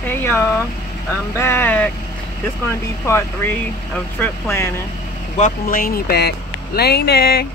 Hey y'all, I'm back. This is going to be part 3 of trip planning. Welcome Lainey back. Lainey,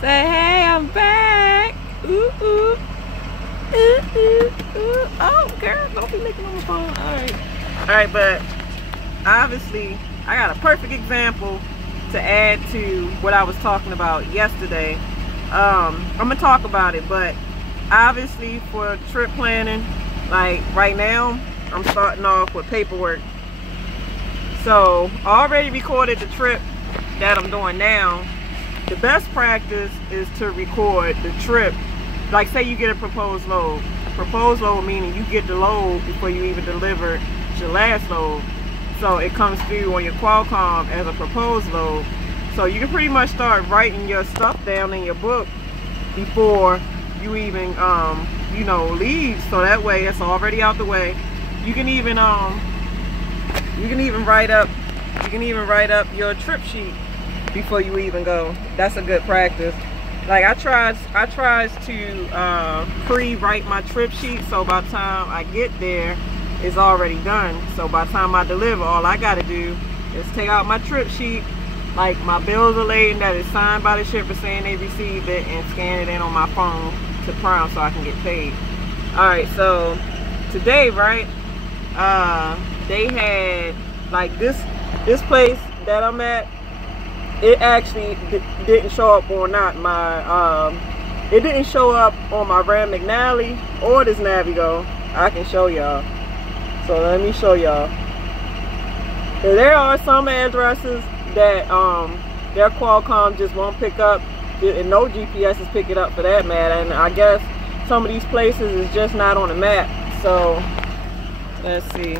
say hey, I'm back. Ooh, ooh, ooh, ooh, ooh. Oh, girl, don't be licking on the phone. Alright, but obviously, I got a perfect example to add to what I was talking about yesterday. I'm going to talk about it, but obviously for trip planning, like right now, I'm starting off with paperwork. So I already recorded the trip that I'm doing now. The best practice is to record the trip. Like say you get a proposed load. Proposed load meaning you get the load before you even deliver your last load. So it comes through on your Qualcomm as a proposed load. So you can pretty much start writing your stuff down in your book before you even you know, leave, so that way it's already out the way. You can even write up your trip sheet before you even go. That's a good practice. Like I tries to pre-write my trip sheet, so by the time I get there it's already done. So by the time I deliver, all I gotta do is take out my trip sheet, like my bills are laid and that is signed by the shipper saying they received it, and scan it in on my phone to Prime so I can get paid. Alright, so today, right, they had like this place that I'm at. It actually didn't show up on it didn't show up on my Rand McNally or this Navigo. I can show y'all. So let me show y'all. There are some addresses that their Qualcomm just won't pick up, and no GPS is picking up for that matter. And I guess some of these places is just not on the map. So let's see.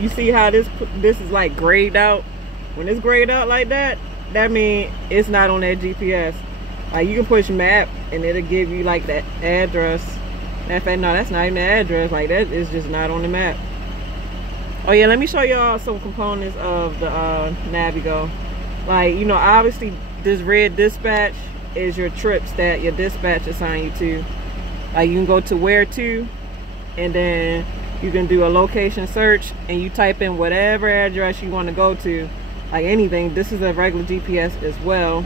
You see how this is like grayed out? When it's grayed out like that, that means it's not on that GPS. Like you can push map and it'll give you like that address. In fact, no, that's not even the address. Like that is just not on the map. Oh yeah, let me show y'all some components of the Navigo. Like, you know, obviously this red dispatch is your trips that your dispatch assign you to. Like you can go to where to, and then you can do a location search and you type in whatever address you want to go to. Like anything, this is a regular GPS as well.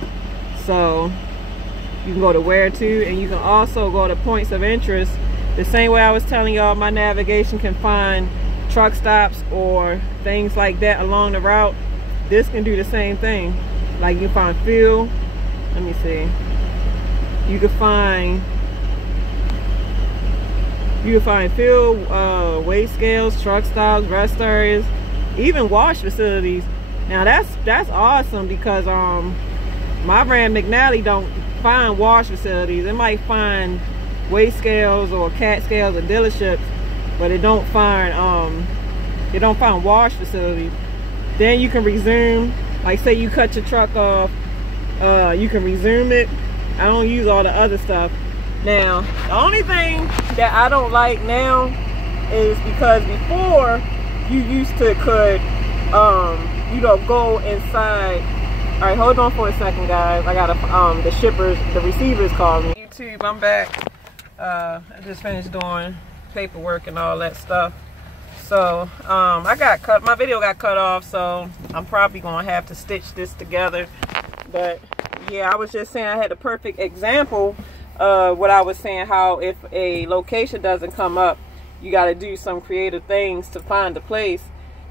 So you can go to where to, and you can also go to points of interest. The same way I was telling y'all my navigation can find truck stops or things like that along the route, this can do the same thing. Like you can find fuel, let me see, you can find fuel, weight scales, truck stops, rest areas, even wash facilities. Now that's awesome, because my Rand McNally don't find wash facilities. It might find weight scales or cat scales or dealerships, but it don't find wash facilities. Then you can resume. Like say you cut your truck off, you can resume it. I don't use all the other stuff. Now the only thing that I don't like now is because before you used to could you know, go inside. All right, hold on for a second, guys. I gotta the receivers called me. YouTube, I'm back. I just finished doing paperwork and all that stuff. So my video got cut off, so I'm probably gonna have to stitch this together. But yeah, I was just saying I had a perfect example of what I was saying, how if a location doesn't come up, you got to do some creative things to find the place.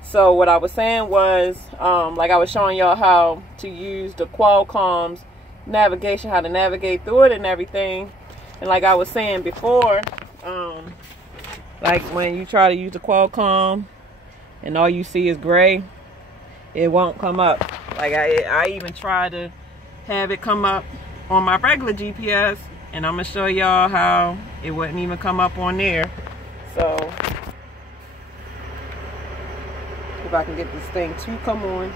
So what I was saying was, like I was showing y'all how to use the Qualcomm's navigation, how to navigate through it and everything. And like I was saying before, like when you try to use the Qualcomm and all you see is gray, it won't come up. Like I even tried to have it come up on my regular GPS, and I'm gonna show y'all how it wouldn't even come up on there. So if I can get this thing to come on.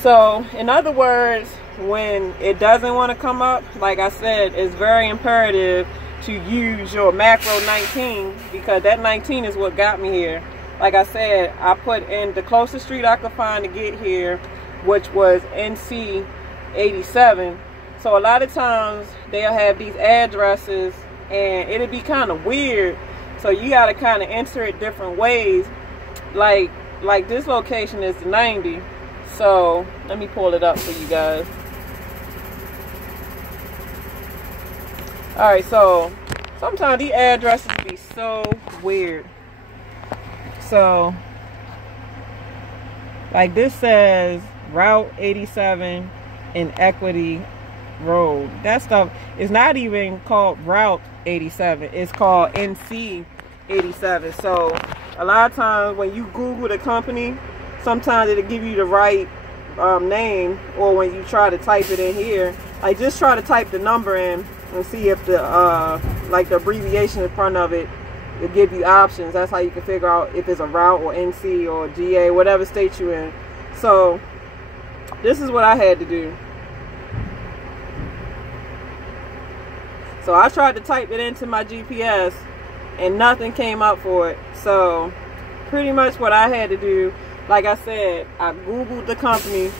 So in other words, when it doesn't want to come up, like I said, it's very imperative to use your macro 19, because that 19 is what got me here. Like I said, I put in the closest street I could find to get here, which was NC 87, So a lot of times they'll have these addresses and it'll be kind of weird. So you got to kind of enter it different ways. Like this location is the 90. So let me pull it up for you guys. Alright, so sometimes these addresses be so weird. So like this says Route 87 in Equity Road. That stuff is not even called Route 87. It's called NC 87. So a lot of times when you Google the company, sometimes it'll give you the right name, or when you try to type it in here, like just try to type the number in and see if the like the abbreviation in front of it will give you options. That's how you can figure out if it's a route or NC or GA, whatever state you're in. So this is what I had to do. So I tried to type it into my GPS and nothing came up for it. So pretty much what I had to do, like I said, I Googled the company.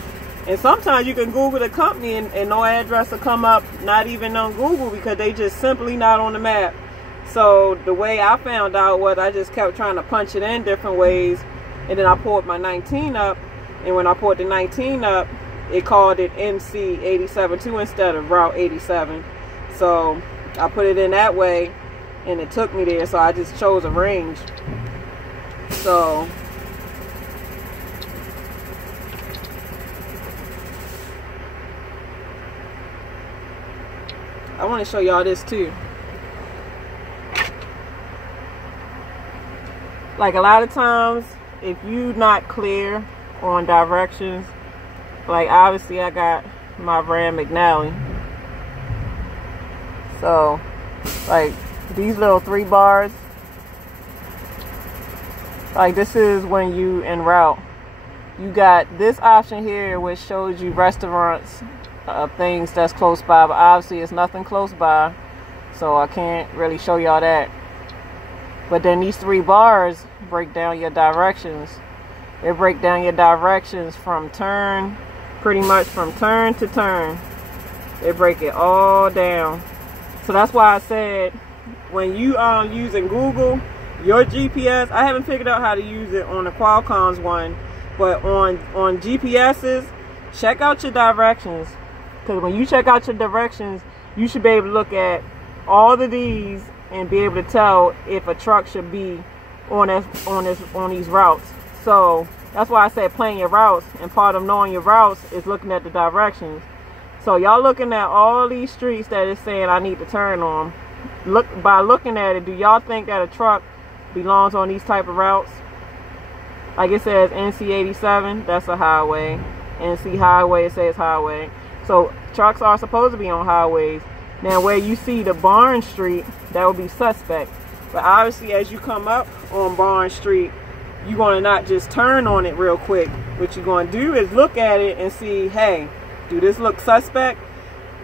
And sometimes you can Google the company and no address will come up, not even on Google, because they just simply not on the map. So the way I found out was I just kept trying to punch it in different ways. And then I pulled my 19 up. And when I pulled the 19 up, it called it NC 87 too instead of Route 87. So I put it in that way and it took me there. So I just chose a range. So I want to show y'all this too. Like a lot of times, if you not clear on directions, like obviously I got my Rand McNally. So like these little 3 bars, like this is when you en route. You got this option here which shows you restaurants, things that's close by, but obviously it's nothing close by, so I can't really show y'all that. But then these 3 bars break down your directions. They break down your directions from turn, pretty much from turn to turn. They break it all down. So that's why I said when you using Google, your GPS, I haven't figured out how to use it on the Qualcomm's one, but on GPS's, check out your directions. Because when you check out your directions, you should be able to look at all of these and be able to tell if a truck should be on these routes. So that's why I said plan your routes, and part of knowing your routes is looking at the directions. So y'all looking at all these streets that is saying I need to turn on. By looking at it, do y'all think that a truck belongs on these type of routes? Like it says NC 87, that's a highway. NC highway, it says highway. So trucks are supposed to be on highways. Now where you see the Barnes Street, that would be suspect. But obviously as you come up on Barnes Street, you're going to not just turn on it real quick. What you're going to do is look at it and see, hey, do this look suspect?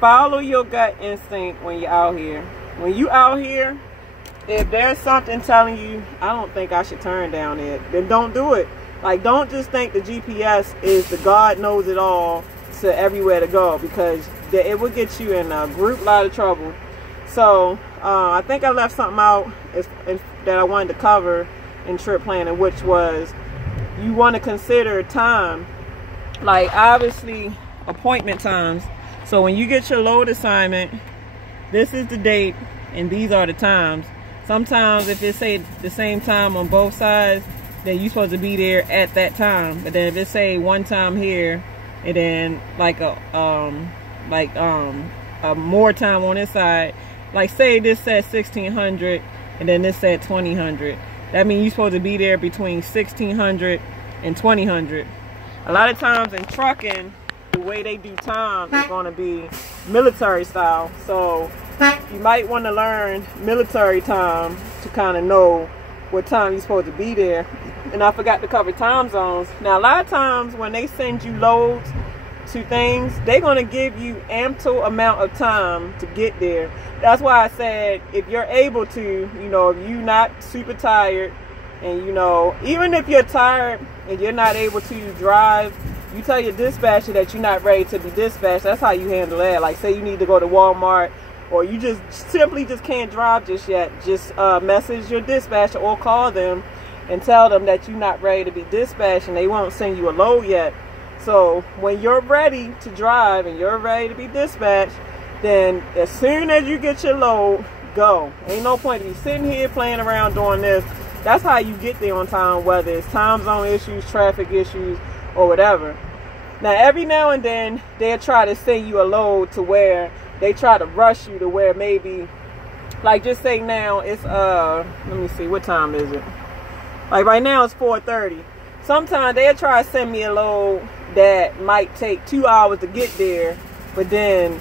Follow your gut instinct when you're out here. When you out here, if there's something telling you, I don't think I should turn down there, then don't do it. Like, don't just think the GPS is the God knows it all to everywhere to go, because it will get you in a group lot of trouble. So I think I left something out that I wanted to cover in trip planning, which was you want to consider time, like obviously appointment times. So when you get your load assignment, this is the date and these are the times. Sometimes if it say the same time on both sides, then you're supposed to be there at that time. But then if it say one time here and then like a more time on this side, like say this said 1600 and then this said 2000, that means you're supposed to be there between 1600 and 2000. A lot of times in trucking, the way they do time is going to be military style. So you might want to learn military time to kind of know what time you're supposed to be there. And I forgot to cover time zones. Now a lot of times when they send you loads to things, they're going to give you ample amount of time to get there. That's why I said if you're able to, you know, if you're not super tired, and you know, even if you're tired and you're not able to drive you tell your dispatcher that you're not ready to be dispatched. That's how you handle that. Like, say you need to go to Walmart, or you just simply just can't drive just yet. Just message your dispatcher or call them and tell them that you're not ready to be dispatched, and they won't send you a load yet. So when you're ready to drive and you're ready to be dispatched, then as soon as you get your load, go. Ain't no point to be sitting here playing around doing this. That's how you get there on time, whether it's time zone issues, traffic issues, or whatever. Now, every now and then, they'll try to send you a load to where they try to rush you to where maybe, like, just say now it's, let me see, what time is it? Like, right now it's 4:30. Sometimes they'll try to send me a load that might take 2 hours to get there, but then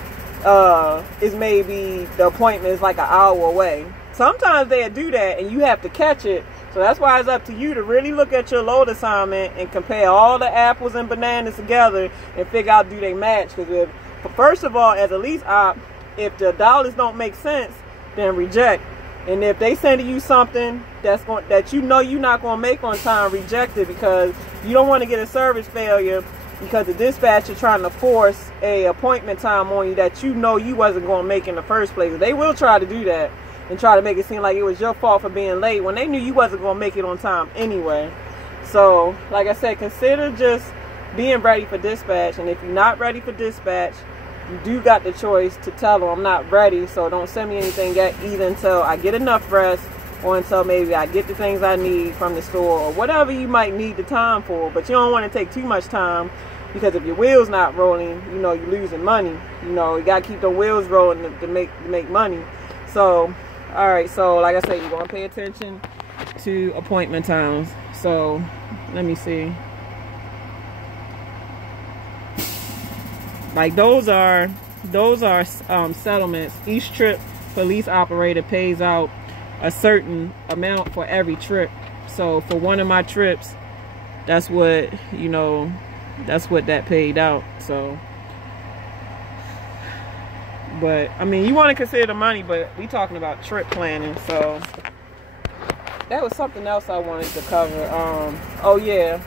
it's maybe the appointment is like an hour away. Sometimes they'll do that and you have to catch it. So that's why it's up to you to really look at your load assignment and compare all the apples and bananas together and figure out, do they match? Because first of all, as a lease op, if the dollars don't make sense, then reject. And if they send you something that you know you're not going to make on time, reject it, because you don't want to get a service failure because the dispatcher trying to force a appointment time on you that you know you wasn't going to make in the first place. They will try to do that and try to make it seem like it was your fault for being late when they knew you wasn't going to make it on time anyway. So, like I said, consider just being ready for dispatch. And if you're not ready for dispatch, you do got the choice to tell them, I'm not ready, so don't send me anything yet, either until I get enough rest or until maybe I get the things I need from the store, or whatever you might need the time for. But you don't want to take too much time, because if your wheels not rolling, you know, you're losing money. You know, you got to keep the wheels rolling to make money. So, all right, so like I said, you're going to pay attention to appointment times. So, let me see. Like, those are settlements. Each trip police operator pays out a certain amount for every trip. So for one of my trips, that's what, you know, that's what that paid out. So, but I mean, you want to consider the money, but we talking about trip planning. So that was something else I wanted to cover. Oh yeah.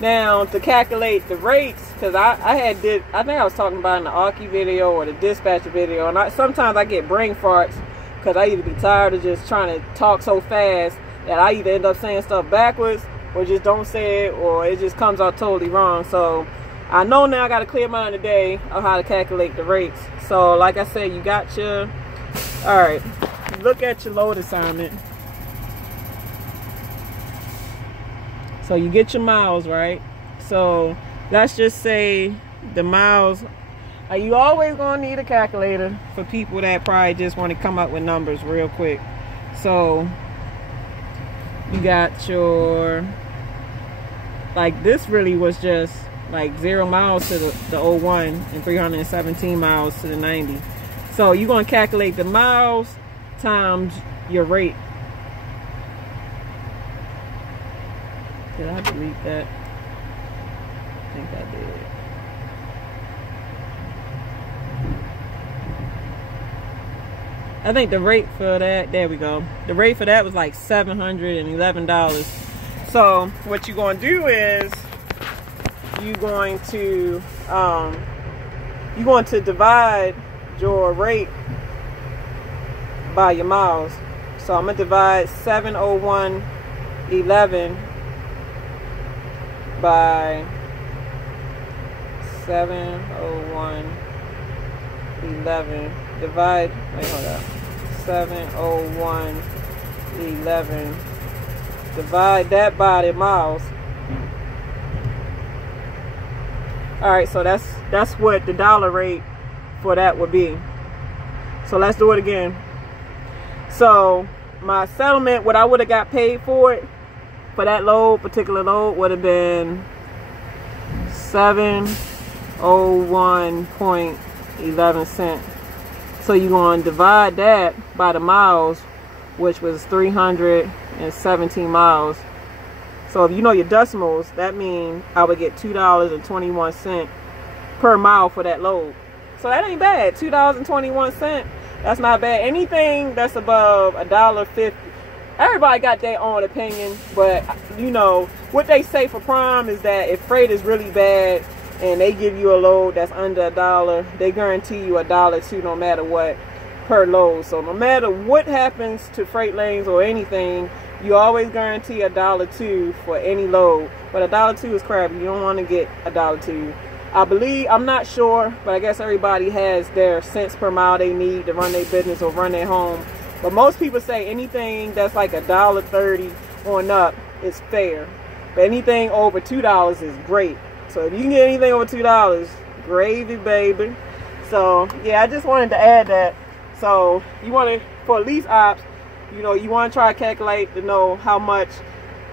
Now, to calculate the rates, because I think I was talking about in the Arky video or the dispatcher video, and sometimes I get brain farts because I either be tired of just trying to talk so fast that I either end up saying stuff backwards or just don't say it, or it just comes out totally wrong. So I know now I got a clear mind today of how to calculate the rates. So like I said, you got your, all right, look at your load assignment. So you get your miles, right? So let's just say the miles, you always gonna need a calculator for people that probably just want to come up with numbers real quick. So you got your, like, this really was just like 0 miles to the 01 and 317 miles to the 90. So you're gonna calculate the miles times your rate. Did I delete that? I think I did. I think the rate for that, there we go. The rate for that was like $711. So what you're going to do is you're going to divide your rate by your miles. So I'm going to divide 701.11 by 701.11 divide, wait, hold up, 701.11 divide that by the miles. All right, so that's what the dollar rate for that would be. So let's do it again. So my settlement, what I would have got paid for it, for that load, particular load, would have been 701.11 cents. So you're going to divide that by the miles, which was 317 miles. So if you know your decimals, that means I would get $2.21 per mile for that load. So that ain't bad. $2.21. That's not bad. Anything that's above $1.50. Everybody got their own opinion, but you know what they say for prime is that if freight is really bad, and they give you a load that's under $1, they guarantee you $1.02 no matter what per load. So no matter what happens to freight lanes or anything, you always guarantee $1.02 for any load. But $1.02 is crappy. You don't want to get $1.02. I believe, I'm not sure, but I guess everybody has their cents per mile they need to run their business or run their home. But most people say anything that's like $1.30 on up is fair. But anything over $2 is great. So if you can get anything over $2, gravy, baby. So yeah, I just wanted to add that. So you want to, for lease ops, you know, you want to try to calculate to know how much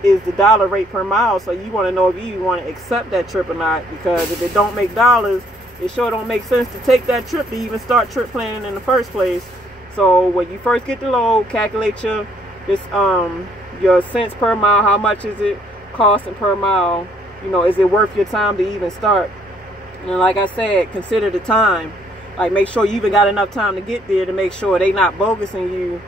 is the dollar rate per mile. So you want to know if you want to accept that trip or not, because if it don't make dollars, it sure don't make sense to take that trip to even start trip planning in the first place. So when you first get the load, calculate your cents per mile. How much is it costing per mile? You know, is it worth your time to even start? And like I said, consider the time. Like, make sure you even got enough time to get there to make sure they not bogusing you.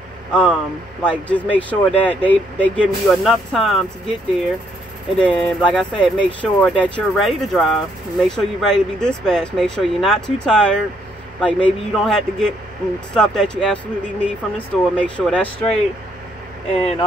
Like, just make sure that they giving you enough time to get there. And then, like I said, make sure that you're ready to drive. Make sure you're ready to be dispatched. Make sure you're not too tired. Like, maybe you don't have to get stuff that you absolutely need from the store. Make sure that's straight. And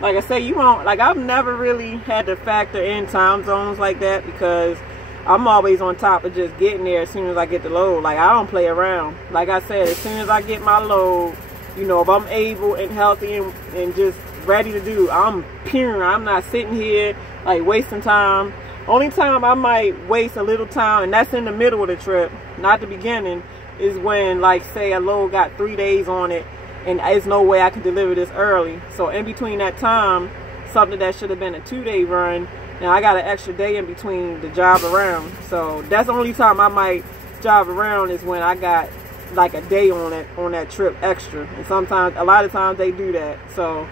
like I say, you won't, like, I've never really had to factor in time zones like that, because I'm always on top of just getting there as soon as I get the load. Like, I don't play around. Like I said, as soon as I get my load, you know, if I'm able and healthy and just ready to do, I'm peering. I'm not sitting here like wasting time. Only time I might waste a little time, and that's in the middle of the trip, not the beginning, is when, like, say a load got 3 days on it and there's no way I can deliver this early. So in between that time, something that should have been a 2-day run, now I got an extra day in between to drive around. So that's the only time I might drive around, is when I got like a day on that trip extra. And sometimes, a lot of times they do that. So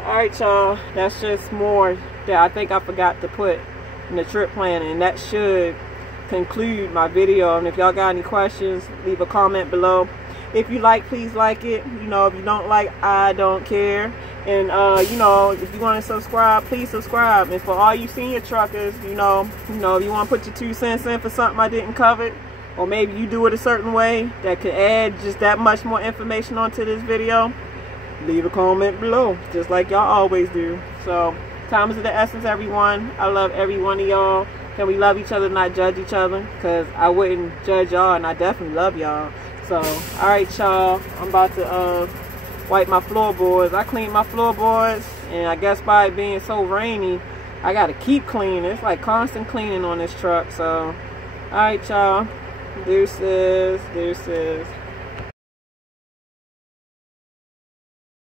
alright, y'all, that's just more that I think I forgot to put in the trip planning, and that should conclude my video. And if y'all got any questions, leave a comment below. If you like, please like it. You know, if you don't like, I don't care. And you know, if you want to subscribe, please subscribe. And for all you senior truckers, you know, if you want to put your 2 cents in for something I didn't cover, or maybe you do it a certain way that could add just that much more information onto this video, leave a comment below, just like y'all always do. So time is of the essence, everyone. I love every one of y'all. Can we love each other, not judge each other? Because I wouldn't judge y'all, and I definitely love y'all. So alright, y'all, I'm about to wipe my floorboards. I cleaned my floorboards, and I guess by it being so rainy, I gotta keep cleaning. It's like constant cleaning on this truck. So alright, y'all, deuces.